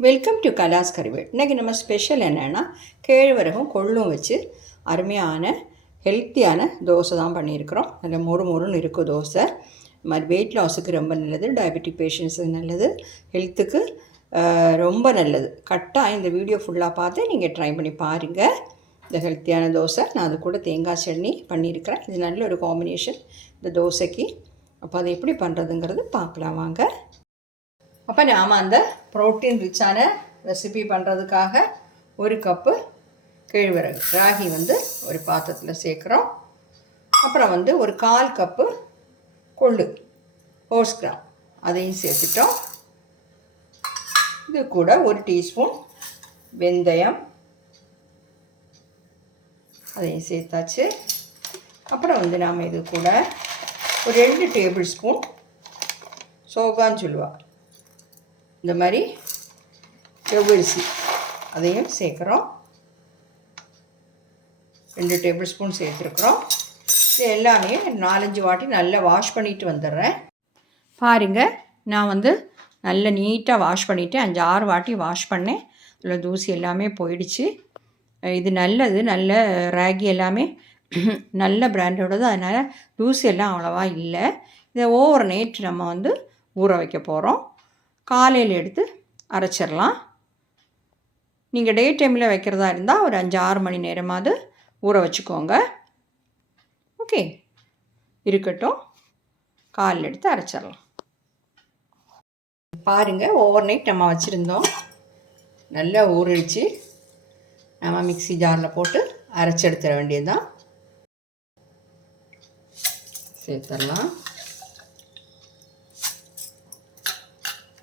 Welcome to கலாஸ் கறிவேல் இன்றைக்கி நம்ம special என்னென்னா கேழ்வரகும் கொள்ளும் வச்சு அருமையான ஹெல்த்தியான தோசை தான் பண்ணியிருக்கிறோம். அதில் மொறு மொறுன்னு இருக்கும் தோசை. இது மாதிரி வெயிட் லாஸுக்கு ரொம்ப நல்லது டயபெட்டிக் பேஷண்ட்ஸுக்கு நல்லது ஹெல்த்துக்கு ரொம்ப நல்லது. கரெக்டாக இந்த வீடியோ ஃபுல்லாக பார்த்து நீங்கள் ட்ரை பண்ணி பாருங்கள் இந்த ஹெல்த்தியான தோசை நான் அது கூட தேங்காய் சட்னி பண்ணியிருக்கிறேன். இது நல்ல ஒரு காம்பினேஷன் இந்த தோசைக்கு. அப்போ அதை எப்படி பண்ணுறதுங்கிறது பார்க்கலாம் வாங்க. அப்போ நாம் அந்த ப்ரோட்டீன் ரிச்சான ரெசிபி பண்ணுறதுக்காக ஒரு கப்பு கேழ்வரகு. ராகி வந்து ஒரு பாத்திரத்தில் சேர்க்குறோம். அப்புறம் வந்து ஒரு கால் கப்பு கொள்ளு ஹோஸ் கிராம் அதையும் சேர்த்துட்டோம். இது கூட ஒரு டீஸ்பூன் வெந்தயம். அதையும் சேர்த்தாச்சு. அப்புறம் வந்து நாம் இது கூட ஒரு ரெண்டு டேபிள் ஸ்பூன் சோகாஞ்சுல்வா. இந்த மாதிரி செவ்வரிசி. அதையும் சேர்க்குறோம். ரெண்டு டேபிள் ஸ்பூன் சேர்த்துருக்குறோம். இது எல்லாமே நாலஞ்சு வாட்டி நல்லா வாஷ் பண்ணிட்டு வந்துடுறேன். பாருங்கள் நான் வந்து நல்லா நீட்டாக வாஷ் பண்ணிவிட்டு அஞ்சு ஆறு வாட்டி வாஷ் பண்ணேன். அதில் தூசி எல்லாமே போயிடுச்சு. இது நல்லது நல்ல ராகி எல்லாமே நல்ல பிராண்டோடது. அதனால் தூசி எல்லாம் அவ்வளோவா இல்லை. இதை ஓவர் நைட் நம்ம வந்து ஊற வைக்க போகிறோம் காலையில் எடுத்து அரைச்சிடலாம். நீங்கள் டே டைமில் வைக்கிறதா இருந்தால் ஒரு அஞ்சு ஆறு மணி நேரமாவது ஊற வச்சுக்கோங்க. ஓகே இருக்கட்டும். காலையில் எடுத்து அரைச்சிடலாம். பாருங்கள் ஓவர் நைட் நம்ம வச்சுருந்தோம். நல்லா ஊறிடுச்சு. நம்ம மிக்சி ஜாரில் போட்டு அரைச்செடுத்துட வேண்டியது தான் சேர்த்துடலாம்.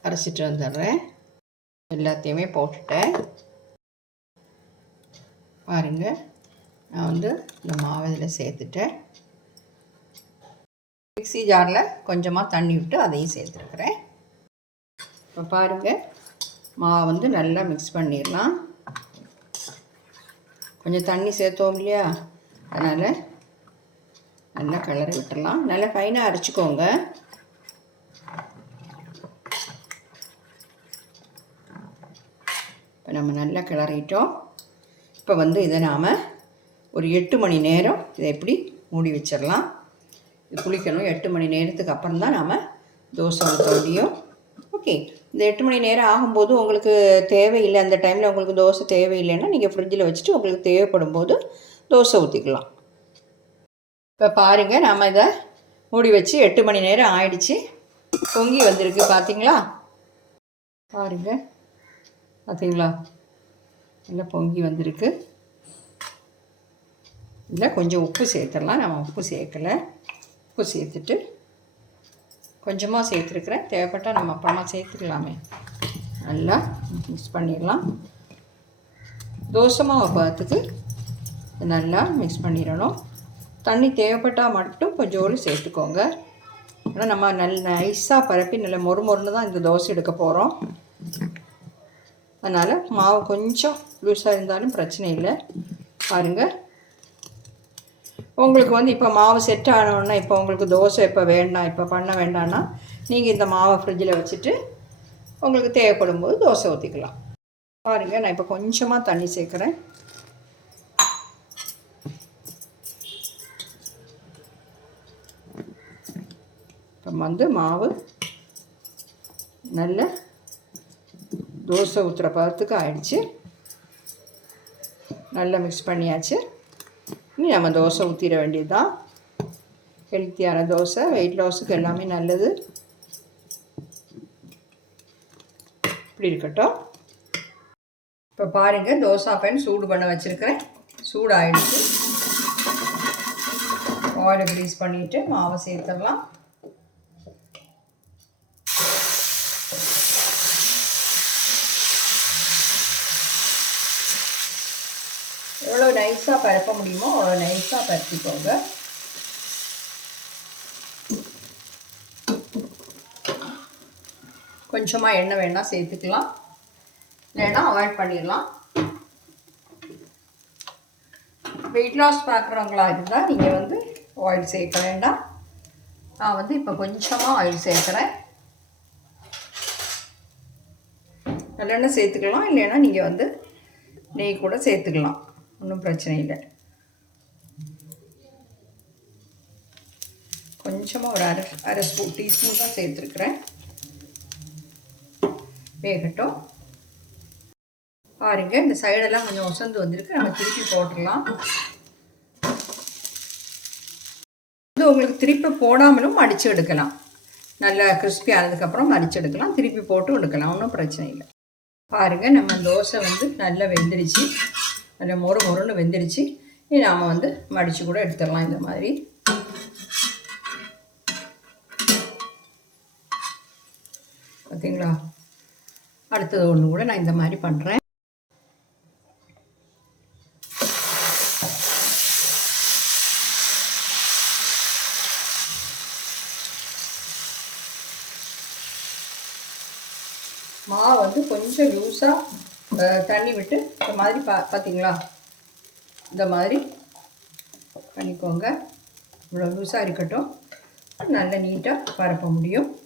அரைச்சிட்டு வந்துடுறேன். எல்லாத்தையுமே போட்டுட்டேன். பாருங்கள் நான் வந்து இந்த மாவு இதில் சேர்த்துட்டேன். மிக்சி ஜாரில் கொஞ்சமாக தண்ணி விட்டு அதையும் சேர்த்துருக்குறேன். இப்போ பாருங்கள் மாவு வந்து நல்லா மிக்ஸ் பண்ணிடலாம். கொஞ்சம் தண்ணி சேர்த்தோம் இல்லையா? அதனால் நல்லா கலரை விட்டுடலாம். நல்லா ஃபைனாக அரைச்சிக்கோங்க. நம்ம நல்லா கிளறிட்டோம். இப்போ வந்து இதை நாம் ஒரு எட்டு மணி நேரம் இதை எப்படி மூடி வச்சிடலாம். இது குளிக்கணும் எட்டு மணி நேரத்துக்கு அப்புறம் தான் நாம் தோசை ஊற்ற முடியும். ஓகே. இந்த எட்டு மணி நேரம் ஆகும்போது உங்களுக்கு தேவையில்லை அந்த டைமில் உங்களுக்கு தோசை தேவையில்லைன்னா நீங்கள் ஃப்ரிட்ஜில் வச்சுட்டு உங்களுக்கு தேவைப்படும் போது தோசை ஊற்றிக்கலாம் இப்போ பாருங்கள் நாம் இதை மூடி வச்சு எட்டு மணி நேரம் ஆயிடுச்சு. பொங்கி வந்திருக்கு பார்த்தீங்களா பாருங்கள் பார்த்தீங்களா நல்லா பொங்கி வந்திருக்கு. இதில் கொஞ்சம் உப்பு சேர்த்துடலாம். நம்ம உப்பு சேர்க்கலை. உப்பு சேர்த்துட்டு கொஞ்சமாக சேர்த்துருக்குறேன். தேவைப்பட்டால் நம்ம அப்புறமா சேர்த்துக்கலாமே. நல்லா மிக்ஸ் பண்ணிடலாம். தோசை மாவு பார்த்துக்கு நல்லா மிக்ஸ் பண்ணிடணும். தண்ணி தேவைப்பட்டால் மட்டும் கொஞ்சோடு சேர்த்துக்கோங்க. ஆனால் நம்ம நல் நைஸாக பரப்பி நல்ல மொறு மொறுன்னு தான் இந்த தோசை எடுக்க போகிறோம் அதனால் மாவு கொஞ்சம் லூஸாக இருந்தாலும் பிரச்சனை இல்லை. பாருங்கள் உங்களுக்கு வந்து இப்போ மாவு செட் ஆனோன்னா இப்போ உங்களுக்கு தோசை இப்போ வேண்டாம் இப்போ பண்ண வேண்டாம்னா நீங்கள் இந்த மாவை ஃப்ரிட்ஜில் வச்சுட்டு உங்களுக்கு தேவைப்படும் போது தோசை ஊற்றிக்கலாம் பாருங்கள் நான் இப்போ கொஞ்சமாக தண்ணி சேர்க்குறேன். இப்போ வந்து மாவு நல்ல தோசை ஊற்றுற பதத்துக்கு ஆயிடுச்சு நல்லா மிக்ஸ் பண்ணியாச்சு. இனி நம்ம தோசை ஊற்றிட வேண்டியது தான் ஹெல்த்தியான தோசை வெயிட் லாஸுக்கு எல்லாமே நல்லது. இப்படி இருக்கட்டும். இப்போ பாருங்கள் தோசை பேன் சூடு பண்ண வச்சுருக்கிறேன். சூடாகிடுச்சு ஆயில் க்ரீஸ் பண்ணிவிட்டு மாவை சேர்த்துடலாம். எவ்வளோ நைஸாக பரப்ப முடியுமோ அவ்வளோ நைஸாக பரப்பிக்கோங்க. கொஞ்சமாக எண்ணெய் வேணால் சேர்த்துக்கலாம். இல்லைன்னா அவாய்ட் பண்ணிடலாம். வெயிட் லாஸ் பார்க்குறவங்களா இருந்தால் நீங்கள் வந்து ஆயில் சேர்க்க வேண்டாம். நான் வந்து இப்போ கொஞ்சமாக ஆயில் சேர்க்குறேன். நல்லெண்ணெய் சேர்த்துக்கலாம். இல்லைன்னா நீங்கள் வந்து நெய் கூட சேர்த்துக்கலாம். ஒன்றும் பிரச்சனை இல்லை. கொஞ்சமாக ஒரு அரை அரை ஸ்பூன் டீஸ்பூன் தான் சேர்த்துருக்குறேன். வேகட்டும். பாருங்க இந்த சைடெல்லாம் கொஞ்சம் ஒசந்து வந்திருக்கு. நம்ம திருப்பி போட்டுடலாம். இது உங்களுக்கு திருப்பி போடாமலும் மடித்து எடுக்கலாம். நல்லா கிறிஸ்பி ஆனதுக்கப்புறம் மடிச்சு எடுக்கலாம். திருப்பி போட்டு எடுக்கலாம். ஒன்றும் பிரச்சனை இல்லை. பாருங்கள் நம்ம தோசை வந்து நல்லா வெந்துடுச்சு. நல்ல மொறு மொறுன்னு வெந்துடுச்சு. இனி நாம் வந்து மடித்து கூட எடுத்துடலாம் இந்த மாதிரி. பார்த்தீங்களா அடுத்தது ஒன்று கூட நான் இந்த மாதிரி பண்ணுறேன் மாவு வந்து கொஞ்சம் லூஸாக தண்ணி விட்டு இந்த மாதிரி பா பார்த்தீங்களா இந்த மாதிரி பண்ணிக்கோங்க. இவ்வளோ லூஸாக இருக்கட்டும். நல்ல நீட்டாக பரப்ப முடியும்.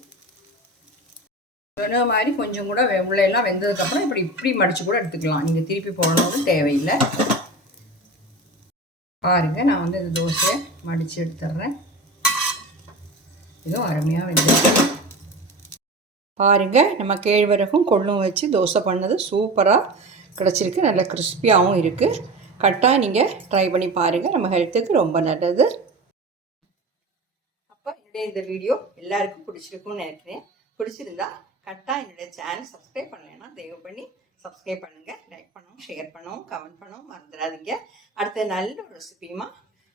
சொன்ன மாதிரி கொஞ்சம் கூட வெ- உள்ளெல்லாம் வெந்ததுக்கப்புறம் இப்படி இப்படி மடித்து கூட எடுத்துக்கலாம். நீங்கள் திருப்பி போடணும்னு தேவையில்லை. பாருங்கள் நான் வந்து இந்த தோசையை மடித்து எடுத்துட்றேன் இதுவும் அருமையாக வெந்துருக்கு பாருங்கள் நம்ம கேழ்வரகும் கொள்ளும் வச்சு தோசை பண்ணது சூப்பராக கிடச்சிருக்கு. நல்ல கிறிஸ்பியாகவும் இருக்குது கட்டாக நீங்கள் ட்ரை பண்ணி பாருங்கள் நம்ம ஹெல்த்துக்கு ரொம்ப நல்லது. அப்போ என்னுடைய இந்த வீடியோ எல்லாருக்கும் பிடிச்சிருக்கும்னு நினைக்கிறேன். பிடிச்சிருந்தா கரெக்டாக என்னுடைய சேனல் சப்ஸ்கிரைப் பண்ணலைன்னா தயவு பண்ணி சப்ஸ்கிரைப் பண்ணுங்கள் லைக் பண்ணவும் ஷேர் பண்ணவும் கமெண்ட் பண்ணவும் மறந்துடாதீங்க. அடுத்த நல்ல ஒரு ரெசிபியுமா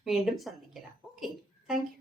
மீண்டும் சந்திக்கலாம். Okay thank you